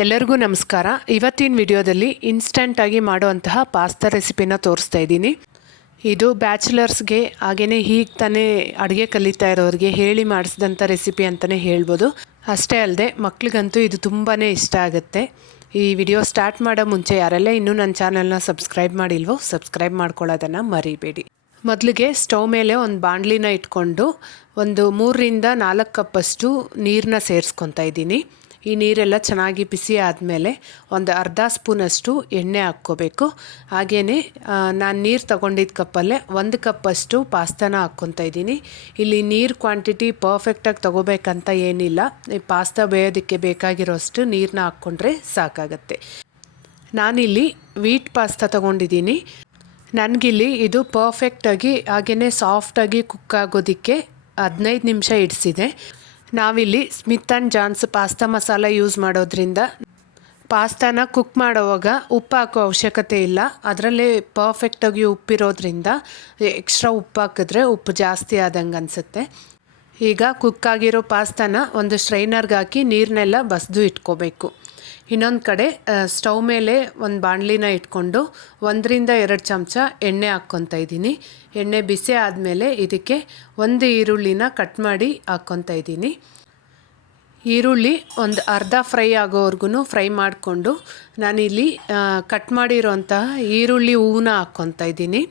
ಎಲ್ಲರಿಗೂ ನಮಸ್ಕಾರ. ಇವತ್ತಿನ ವಿಡಿಯೋದಲ್ಲಿ ಇನ್ಸ್ಟಂಟಾಗಿ ಮಾಡುವಂತಹ ಪಾಸ್ತಾ ರೆಸಿಪಿನ ತೋರಿಸ್ತಾ ಇದ್ದೀನಿ. ಇದು ಬ್ಯಾಚುಲರ್ಸ್ಗೆ ಹಾಗೆಯೇ ಹೀಗೆ ತಾನೇ ಅಡುಗೆ ಕಲಿತಾ ಇರೋರಿಗೆ ಹೇಳಿ ಮಾಡಿಸಿದಂಥ ರೆಸಿಪಿ ಅಂತಲೇ ಹೇಳ್ಬೋದು. ಅಷ್ಟೇ ಅಲ್ಲದೆ ಮಕ್ಳಿಗಂತೂ ಇದು ತುಂಬಾ ಇಷ್ಟ ಆಗುತ್ತೆ. ಈ ವಿಡಿಯೋ ಸ್ಟಾರ್ಟ್ ಮಾಡೋ ಮುಂಚೆ ಯಾರೆಲ್ಲ ಇನ್ನೂ ನನ್ನ ಚಾನಲ್ನ ಸಬ್ಸ್ಕ್ರೈಬ್ ಮಾಡಿಲ್ವೋ ಸಬ್ಸ್ಕ್ರೈಬ್ ಮಾಡ್ಕೊಳ್ಳೋದನ್ನು ಮರಿಬೇಡಿ. ಮೊದಲಿಗೆ ಸ್ಟವ್ ಮೇಲೆ ಒಂದು ಬಾಣಲಿನ ಇಟ್ಕೊಂಡು ಒಂದು 3ರಿಂದ 4 ಕಪ್ಪಷ್ಟು ನೀರನ್ನ ಸೇರಿಸ್ಕೊತಾ ಇದ್ದೀನಿ. ಈ ನೀರೆಲ್ಲ ಚೆನ್ನಾಗಿ ಬಿಸಿ ಆದಮೇಲೆ ಒಂದು ಅರ್ಧ ಸ್ಪೂನಷ್ಟು ಎಣ್ಣೆ ಹಾಕ್ಕೋಬೇಕು. ಹಾಗೆಯೇ ನಾನು ನೀರು ತೊಗೊಂಡಿದ್ದ ಕಪ್ಪಲ್ಲೇ 1 ಕಪ್ಪಷ್ಟು ಪಾಸ್ತಾನ ಹಾಕ್ಕೊತಾ ಇದ್ದೀನಿ. ಇಲ್ಲಿ ನೀರು ಕ್ವಾಂಟಿಟಿ ಪರ್ಫೆಕ್ಟಾಗಿ ತೊಗೋಬೇಕಂತ ಏನಿಲ್ಲ. ಈ ಪಾಸ್ತಾ ಬೇಯೋದಕ್ಕೆ ಬೇಕಾಗಿರೋಷ್ಟು ನೀರನ್ನ ಹಾಕ್ಕೊಂಡ್ರೆ ಸಾಕಾಗತ್ತೆ. ನಾನಿಲ್ಲಿ ವೀಟ್ ಪಾಸ್ತಾ ತೊಗೊಂಡಿದ್ದೀನಿ. ನನಗಿಲ್ಲಿ ಇದು ಪರ್ಫೆಕ್ಟಾಗಿ ಹಾಗೆಯೇ ಸಾಫ್ಟಾಗಿ ಕುಕ್ ಆಗೋದಕ್ಕೆ 15 ನಿಮಿಷ ಇಡಿಸಿದೆ. ನಾವಿಲ್ಲಿ Smith and Jones pasta masala use ಮಾಡೋದ್ರಿಂದ ಪಾಸ್ತಾನ ಕುಕ್ ಮಾಡೋವಾಗ ಉಪ್ಪು ಹಾಕೋ ಅವಶ್ಯಕತೆ ಇಲ್ಲ. ಅದರಲ್ಲೇ ಪರ್ಫೆಕ್ಟಾಗಿ ಉಪ್ಪಿರೋದ್ರಿಂದ ಎಕ್ಸ್ಟ್ರಾ ಉಪ್ಪು ಹಾಕಿದ್ರೆ ಉಪ್ಪು ಜಾಸ್ತಿ ಆದಂಗೆ ಅನಿಸುತ್ತೆ. ಈಗ ಕುಕ್ಕಾಗಿರೋ ಪಾಸ್ತಾನ ಒಂದು ಸ್ಟ್ರೈನರ್ಗೆ ಹಾಕಿ ನೀರನ್ನೆಲ್ಲ ಬಸಿದು ಇಟ್ಕೋಬೇಕು. ಇನ್ನೊಂದು ಕಡೆ ಸ್ಟವ್ ಮೇಲೆ ಒಂದು ಬಾಣಲಿನ ಇಟ್ಕೊಂಡು 1ರಿಂದ 2 ಚಮಚ ಎಣ್ಣೆ ಹಾಕ್ಕೊತಾ ಇದ್ದೀನಿ. ಎಣ್ಣೆ ಬಿಸಿ ಆದಮೇಲೆ ಇದಕ್ಕೆ 1 ಈರುಳ್ಳಿನ ಕಟ್ ಮಾಡಿ ಹಾಕ್ಕೊತಾ ಇದ್ದೀನಿ. ಈರುಳ್ಳಿ ಒಂದು ಅರ್ಧ ಫ್ರೈ ಆಗೋವರೆಗೂ ಫ್ರೈ ಮಾಡಿಕೊಂಡು ನಾನಿಲ್ಲಿ ಕಟ್ ಮಾಡಿರೋಂತಹ ಈರುಳ್ಳಿ ಹೂವನ್ನ ಹಾಕ್ಕೊತಾ ಇದ್ದೀನಿ.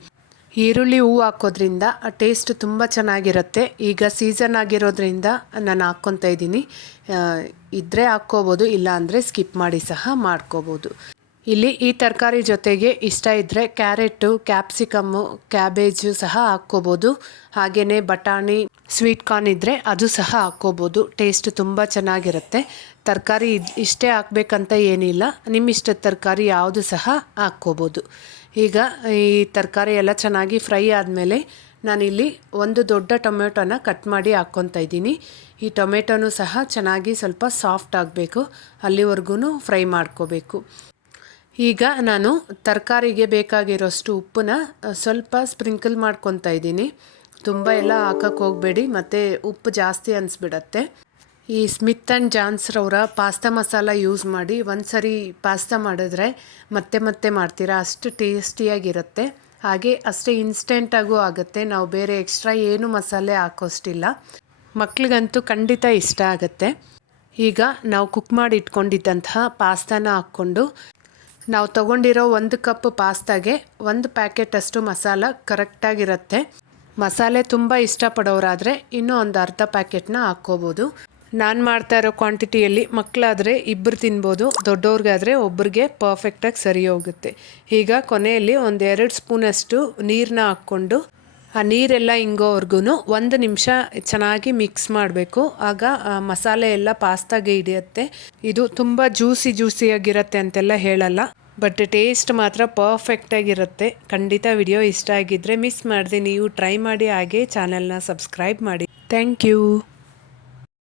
ಈರುಳ್ಳಿ ಹೂವು ಹಾಕೋದ್ರಿಂದ ಟೇಸ್ಟ್ ತುಂಬ ಚೆನ್ನಾಗಿರುತ್ತೆ. ಈಗ ಸೀಸನ್ ಆಗಿರೋದ್ರಿಂದ ನಾನು ಹಾಕ್ಕೊತಾ ಇದ್ದೀನಿ. ಇದ್ದರೆ ಹಾಕ್ಕೋಬೋದು, ಇಲ್ಲ ಅಂದರೆ ಸ್ಕಿಪ್ ಮಾಡಿ ಸಹ ಮಾಡ್ಕೋಬೋದು. ಇಲ್ಲಿ ಈ ತರಕಾರಿ ಜೊತೆಗೆ ಇಷ್ಟ ಇದ್ದರೆ ಕ್ಯಾರೆಟು, ಕ್ಯಾಪ್ಸಿಕಮ್ಮು, ಕ್ಯಾಬೇಜು ಸಹ ಹಾಕ್ಕೋಬೋದು. ಹಾಗೆಯೇ ಬಟಾಣಿ, ಸ್ವೀಟ್ ಕಾರ್ನ್ ಇದ್ದರೆ ಅದು ಸಹ ಹಾಕ್ಕೋಬೋದು. ಟೇಸ್ಟ್ ತುಂಬ ಚೆನ್ನಾಗಿರುತ್ತೆ. ತರಕಾರಿ ಇಷ್ಟೇ ಹಾಕ್ಬೇಕಂತ ಏನಿಲ್ಲ, ನಿಮ್ಮ ಇಷ್ಟದ ತರಕಾರಿ ಯಾವುದು ಸಹ ಹಾಕ್ಕೋಬೋದು. ಈಗ ಈ ತರಕಾರಿ ಎಲ್ಲ ಚೆನ್ನಾಗಿ ಫ್ರೈ ಆದಮೇಲೆ ನಾನಿಲ್ಲಿ 1 ದೊಡ್ಡ ಟೊಮೆಟೊನ ಕಟ್ ಮಾಡಿ ಹಾಕ್ಕೊತಾ ಇದ್ದೀನಿ. ಈ ಟೊಮೆಟೊನೂ ಸಹ ಚೆನ್ನಾಗಿ ಸ್ವಲ್ಪ ಸಾಫ್ಟ್ ಆಗಬೇಕು, ಅಲ್ಲಿವರೆಗೂ ಫ್ರೈ ಮಾಡ್ಕೋಬೇಕು. ಈಗ ನಾನು ತರಕಾರಿಗೆ ಬೇಕಾಗಿರೋಷ್ಟು ಉಪ್ಪನ್ನ ಸ್ವಲ್ಪ ಸ್ಪ್ರಿಂಕಲ್ ಮಾಡ್ಕೊತಾ ಇದ್ದೀನಿ. ತುಂಬ ಎಲ್ಲ ಹಾಕಕ್ಕೆ ಹೋಗಬೇಡಿ, ಮತ್ತು ಉಪ್ಪು ಜಾಸ್ತಿ ಅನಿಸ್ಬಿಡತ್ತೆ. ಈ ಸ್ಮಿತ್ ಆ್ಯಂಡ್ ಜಾನ್ಸ್ರವರ ಪಾಸ್ತಾ ಮಸಾಲ ಯೂಸ್ ಮಾಡಿ ಒಂದು ಸರಿ ಪಾಸ್ತಾ ಮಾಡಿದ್ರೆ ಮತ್ತೆ ಮತ್ತೆ ಮಾಡ್ತೀರಾ, ಅಷ್ಟು ಟೇಸ್ಟಿಯಾಗಿರುತ್ತೆ. ಹಾಗೆ ಅಷ್ಟೇ ಇನ್ಸ್ಟೆಂಟಾಗೂ ಆಗುತ್ತೆ. ನಾವು ಬೇರೆ ಎಕ್ಸ್ಟ್ರಾ ಏನು ಮಸಾಲೆ ಹಾಕೋಷ್ಟಿಲ್ಲ. ಮಕ್ಳಿಗಂತೂ ಖಂಡಿತ ಇಷ್ಟ ಆಗುತ್ತೆ. ಈಗ ನಾವು ಕುಕ್ ಮಾಡಿ ಇಟ್ಕೊಂಡಿದ್ದಂತಹ ಪಾಸ್ತಾನ ಹಾಕ್ಕೊಂಡು ನಾವು ತೊಗೊಂಡಿರೋ 1 ಕಪ್ ಪಾಸ್ತಾಗೆ 1 ಪ್ಯಾಕೆಟಷ್ಟು ಮಸಾಲ ಕರೆಕ್ಟಾಗಿರುತ್ತೆ. ಮಸಾಲೆ ತುಂಬ ಇಷ್ಟಪಡೋರಾದರೆ ಇನ್ನೂ ಒಂದು ಅರ್ಧ ಪ್ಯಾಕೆಟ್ನ ಹಾಕ್ಕೋಬೋದು. ನಾನು ಮಾಡ್ತಾ ಇರೋ ಕ್ವಾಂಟಿಟಿಯಲ್ಲಿ ಮಕ್ಕಳಾದರೆ 2 ತಿನ್ಬೋದು, ದೊಡ್ಡವ್ರಿಗಾದರೆ ಒಬ್ಬರಿಗೆ ಪರ್ಫೆಕ್ಟಾಗಿ ಸರಿ ಹೋಗುತ್ತೆ. ಈಗ ಕೊನೆಯಲ್ಲಿ ಒಂದು 2 ಸ್ಪೂನಷ್ಟು ನೀರನ್ನ ಹಾಕ್ಕೊಂಡು ಆ ನೀರೆಲ್ಲ ಹಿಂಗೋವರೆಗೂ 1 ನಿಮಿಷ ಚೆನ್ನಾಗಿ ಮಿಕ್ಸ್ ಮಾಡಬೇಕು. ಆಗ ಮಸಾಲೆ ಎಲ್ಲ ಪಾಸ್ತಾಗೆ ಹಿಡಿಯುತ್ತೆ. ಇದು ತುಂಬ ಜ್ಯೂಸಿಯಾಗಿರುತ್ತೆ ಅಂತೆಲ್ಲ ಹೇಳಲ್ಲ, ಬಟ್ ಟೇಸ್ಟ್ ಮಾತ್ರ ಪರ್ಫೆಕ್ಟಾಗಿರುತ್ತೆ. ಖಂಡಿತ ವಿಡಿಯೋ ಇಷ್ಟ ಆಗಿದ್ದರೆ ಮಿಸ್ ಮಾಡದೆ ನೀವು ಟ್ರೈ ಮಾಡಿ, ಹಾಗೆ ಚಾನಲ್ನ ಸಬ್ಸ್ಕ್ರೈಬ್ ಮಾಡಿ. Thank you.